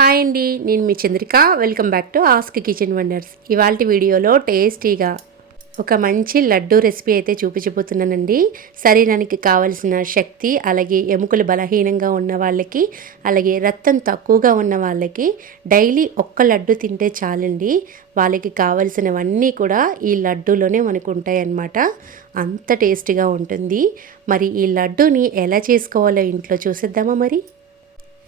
Hi అండి నేను మీ Chandrika. Welcome back to ask kitchen wonders ఇవాళ వీడియోలో టేస్టీగా ఒక మంచి లడ్డు రెసిపీ అయితే చూపించబోతున్నానండి. శరీరానికి కావలసిన శక్తి అలాగే ఎముకలు బలహీనంగా ఉన్న వాళ్ళకి అలాగే రక్తం తక్కువగా ఉన్న వాళ్ళకి డైలీ ఒక్క లడ్డు తింటే చాలండి. వాళ్ళకి కావలసినవన్నీ కూడా ఈ లడ్డూలోనే మనకు ఉంటాయన్నమాట. అంత టేస్టీగా ఉంటుంది. మరి ఈ లడ్డూని ఎలా చేసుకోవాలో ఇంట్లో చూసేద్దామా మరి?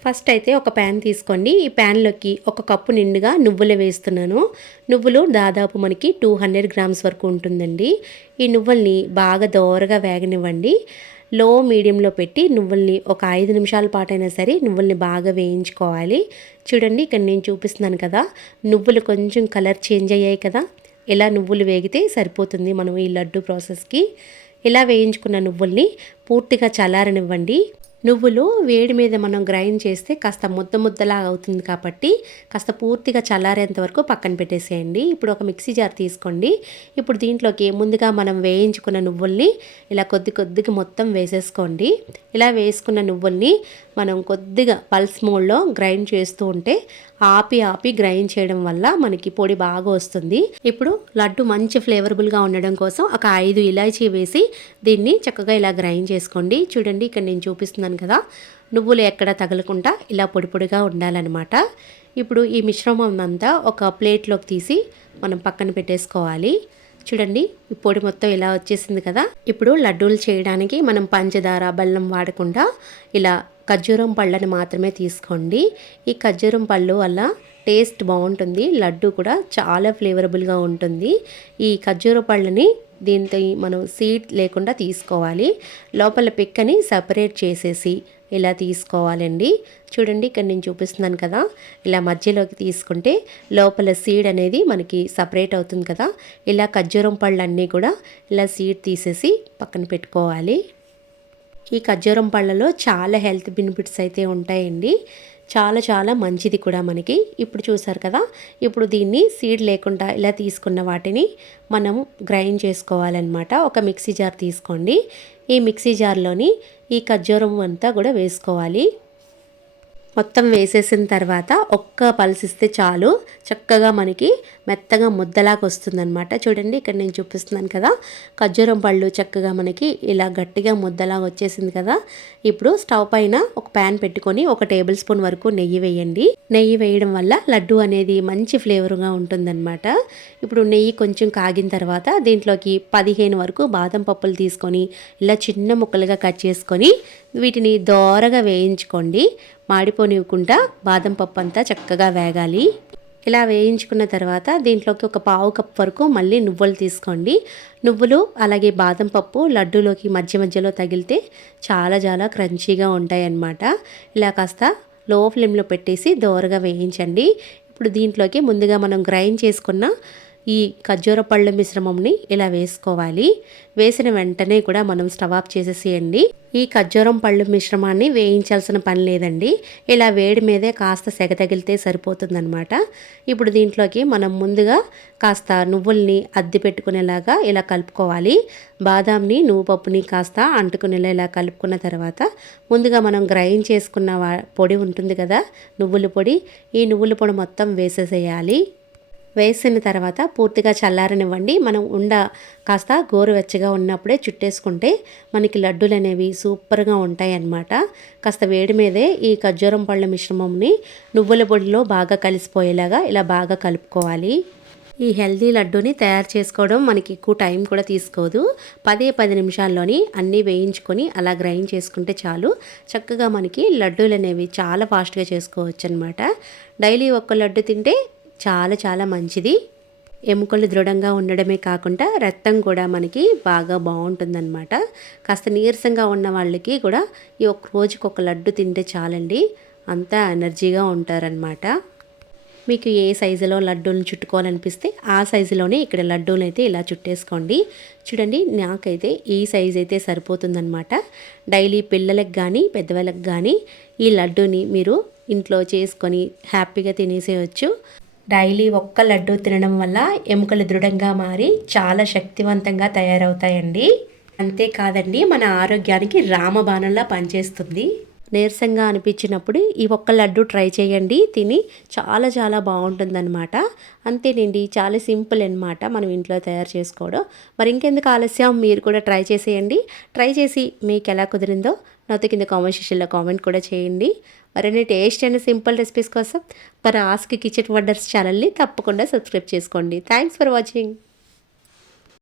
ఫస్ట్ అయితే ఒక ప్యాన్ తీసుకోండి. ఈ ప్యాన్లోకి ఒక కప్పు నిండుగా నువ్వులు వేస్తున్నాను. నువ్వులు దాదాపు మనకి టూ హండ్రెడ్ గ్రామ్స్ వరకు ఉంటుందండి. ఈ నువ్వుల్ని బాగా దోరగా వేగనివ్వండి. లో మీడియంలో పెట్టి నువ్వుల్ని ఒక ఐదు నిమిషాల పాటైనా సరే నువ్వుల్ని బాగా వేయించుకోవాలి. చూడండి ఇక్కడ నేను చూపిస్తున్నాను కదా. నువ్వులు కొంచెం కలర్ చేంజ్ అయ్యాయి కదా. ఇలా నువ్వులు వేగితే సరిపోతుంది మనం ఈ లడ్డు ప్రాసెస్కి. ఇలా వేయించుకున్న నువ్వుల్ని పూర్తిగా చల్లారనివ్వండి. నువ్వులు వేడి మీద మనం గ్రైండ్ చేస్తే కాస్త ముద్ద ముద్దలాగా అవుతుంది కాబట్టి కాస్త పూర్తిగా చల్లారేంత వరకు పక్కన పెట్టేసేయండి. ఇప్పుడు ఒక మిక్సీ జార్ తీసుకోండి. ఇప్పుడు దీంట్లోకి ముందుగా మనం వేయించుకున్న నువ్వుల్ని ఇలా కొద్ది కొద్దిగా మొత్తం వేసేసుకోండి. ఇలా వేసుకున్న నువ్వుల్ని మనం కొద్దిగా పల్స్ మోడ్లో గ్రైండ్ చేస్తూ ఉంటే ఆపి ఆపి గ్రైండ్ చేయడం వల్ల మనకి పొడి బాగా వస్తుంది. ఇప్పుడు లడ్డు మంచి ఫ్లేవరబుల్గా ఉండడం కోసం ఒక ఐదు ఇలాచీ వేసి దీన్ని చక్కగా ఇలా గ్రైండ్ చేసుకోండి. చూడండి ఇక్కడ నేను చూపిస్తున్నాను కదా నువ్వులు ఎక్కడ తగలకుండా ఇలా పొడి పొడిగా ఉండాలన్నమాట. ఇప్పుడు ఈ మిశ్రమం అంతా ఒక ప్లేట్లోకి తీసి మనం పక్కన పెట్టేసుకోవాలి. చూడండి ఈ పొడి మొత్తం ఇలా వచ్చేసింది కదా. ఇప్పుడు లడ్డూలు చేయడానికి మనం పంచదార బెల్లం వాడకుండా ఇలా ఖర్జూరం పళ్ళని మాత్రమే తీసుకోండి. ఈ ఖర్జూరం పళ్ళు వల్ల టేస్ట్ బాగుంటుంది లడ్డు కూడా చాలా ఫ్లేవరబుల్గా ఉంటుంది. ఈ ఖర్జూర పళ్ళని దీంతో మనం సీడ్ లేకుండా తీసుకోవాలి. లోపల పిక్కని సపరేట్ చేసేసి ఇలా తీసుకోవాలండి. చూడండి ఇక్కడ నేను చూపిస్తున్నాను కదా. ఇలా మధ్యలోకి తీసుకుంటే లోపల సీడ్ అనేది మనకి సపరేట్ అవుతుంది కదా. ఇలా ఖర్జూరం పళ్ళు అన్నీ కూడా ఇలా సీడ్ తీసేసి పక్కన పెట్టుకోవాలి. ఈ ఖర్జూరం పళ్ళలో చాలా హెల్త్ బెనిఫిట్స్ అయితే ఉంటాయండి. చాలా చాలా మంచిది కూడా మనకి. ఇప్పుడు చూసారు కదా ఇప్పుడు దీన్ని సీడ్ లేకుండా ఇలా తీసుకున్న వాటిని మనం గ్రైండ్ చేసుకోవాలన్నమాట. ఒక మిక్సీ జార్ తీసుకోండి. ఈ మిక్సీ జార్లోని ఈ ఖర్జూరం అంతా కూడా వేసుకోవాలి. మొత్తం వేసేసిన తర్వాత ఒక్క పల్స్ చాలు. చక్కగా మనకి మెత్తగా ముద్దలాగా వస్తుందన్నమాట. చూడండి ఇక్కడ నేను చూపిస్తున్నాను కదా. ఖర్జూరం పళ్ళు చక్కగా మనకి ఇలా గట్టిగా ముద్దలాగా వచ్చేసింది కదా. ఇప్పుడు స్టవ్ పైన ఒక ప్యాన్ పెట్టుకొని ఒక టేబుల్ స్పూన్ వరకు నెయ్యి వేయండి. నెయ్యి వేయడం వల్ల లడ్డు అనేది మంచి ఫ్లేవర్గా ఉంటుందన్నమాట. ఇప్పుడు నెయ్యి కొంచెం కాగిన తర్వాత దీంట్లోకి పదిహేను వరకు బాదం పప్పులు తీసుకొని ఇలా చిన్న ముక్కలుగా కట్ చేసుకొని వీటిని దోరగా వేయించుకోండి. మాడిపోనివ్వకుండా బాదం పప్పు అంతా చక్కగా వేగాలి. ఇలా వేయించుకున్న తర్వాత దీంట్లోకి ఒక పావు కప్ వరకు మళ్ళీ నువ్వులు తీసుకోండి. నువ్వులు అలాగే బాదం పప్పు లడ్డూలోకి మధ్య మధ్యలో తగిలితే చాలా చాలా క్రంచీగా ఉంటాయి అన్నమాట ఇలా కాస్త లో ఫ్లేమ్లో పెట్టేసి దోరగా వేయించండి. ఇప్పుడు దీంట్లోకి ముందుగా మనం గ్రైండ్ చేసుకున్న ఈ ఖర్జూర పళ్ళ మిశ్రమంని ఇలా వేసుకోవాలి. వేసిన వెంటనే కూడా మనం స్టవ్ ఆఫ్ చేసేసేయండి. ఈ ఖర్జూరం పళ్ళు మిశ్రమాన్ని వేయించాల్సిన పని లేదండి. ఇలా వేడి మీదే కాస్త సెగ తగిలితే సరిపోతుందనమాట ఇప్పుడు దీంట్లోకి మనం ముందుగా కాస్త నువ్వుల్ని అద్దె పెట్టుకునేలాగా ఇలా కలుపుకోవాలి. బాదాంని నువ్వు పప్పుని కాస్త అంటుకునేలా ఇలా కలుపుకున్న తర్వాత ముందుగా మనం గ్రైండ్ చేసుకున్న పొడి ఉంటుంది కదా నువ్వుల పొడి. ఈ నువ్వుల పొడి మొత్తం వేసేసేయాలి. వేసిన తర్వాత పూర్తిగా చల్లారనివ్వండి. మనం ఉండ కాస్త గోరువెచ్చగా ఉన్నప్పుడే చుట్టేసుకుంటే మనకి లడ్డూలు అనేవి సూపర్గా ఉంటాయి అన్నమాట కాస్త వేడి మీదే ఈ ఖర్జూరం పళ్ళ మిశ్రమంని నువ్వుల పొడిలో బాగా కలిసిపోయేలాగా ఇలా బాగా కలుపుకోవాలి. ఈ హెల్దీ లడ్డూని తయారు చేసుకోవడం మనకి ఎక్కువ టైం కూడా తీసుకోదు. పదే పది నిమిషాల్లోని అన్నీ వేయించుకొని అలా గ్రైండ్ చేసుకుంటే చాలు. చక్కగా మనకి లడ్డూలు అనేవి చాలా ఫాస్ట్గా చేసుకోవచ్చు అనమాట డైలీ ఒక్క లడ్డు తింటే చాలా చాలా మంచిది. ఎముకలు దృఢంగా ఉండడమే కాకుండా రక్తం కూడా మనకి బాగా బాగుంటుందన్నమాట. కాస్త నీరసంగా ఉన్న వాళ్ళకి కూడా ఈ ఒక రోజుకి ఒక లడ్డు తింటే చాలండి. అంతా ఎనర్జీగా ఉంటారనమాట మీకు ఏ సైజులో లడ్డూలను చుట్టుకోవాలనిపిస్తే ఆ సైజులోనే ఇక్కడ లడ్డూలు అయితే ఇలా చుట్టేసుకోండి. చూడండి నాకైతే ఈ సైజ్ అయితే సరిపోతుందనమాట డైలీ పిల్లలకు కానీ పెద్దవాళ్ళకి కానీ ఈ లడ్డూని మీరు ఇంట్లో చేసుకొని హ్యాపీగా తినేసేయచ్చు. డైలీ ఒక్క లడ్డు తినడం వల్ల ఎముకలు దృఢంగా మారి చాలా శక్తివంతంగా తయారవుతాయండి. అంతేకాదండి మన ఆరోగ్యానికి రామబాణంలా పనిచేస్తుంది. నీరసంగా అనిపించినప్పుడు ఈ ఒక్క లడ్డు ట్రై చేయండి. తిని చాలా చాలా బాగుంటుందన్నమాట. అంతేనండి. చాలా సింపుల్ అనమాట మనం ఇంట్లో తయారు చేసుకోవడం. మరి ఇంకెందుకు ఆలస్యం? మీరు కూడా ట్రై చేసేయండి. ట్రై చేసి మీకు ఎలా కుదిరిందో నాతో కింద కామెంట్ సెషన్లో కామెంట్ కూడా చేయండి. మరిన్ని టేస్ట్ అండ్ సింపుల్ రెసిపీస్ కోసం మరి ఆస్క్ కిచెన్ వండర్స్ ఛానల్ని తప్పకుండా సబ్స్క్రైబ్ చేసుకోండి. Thanks for watching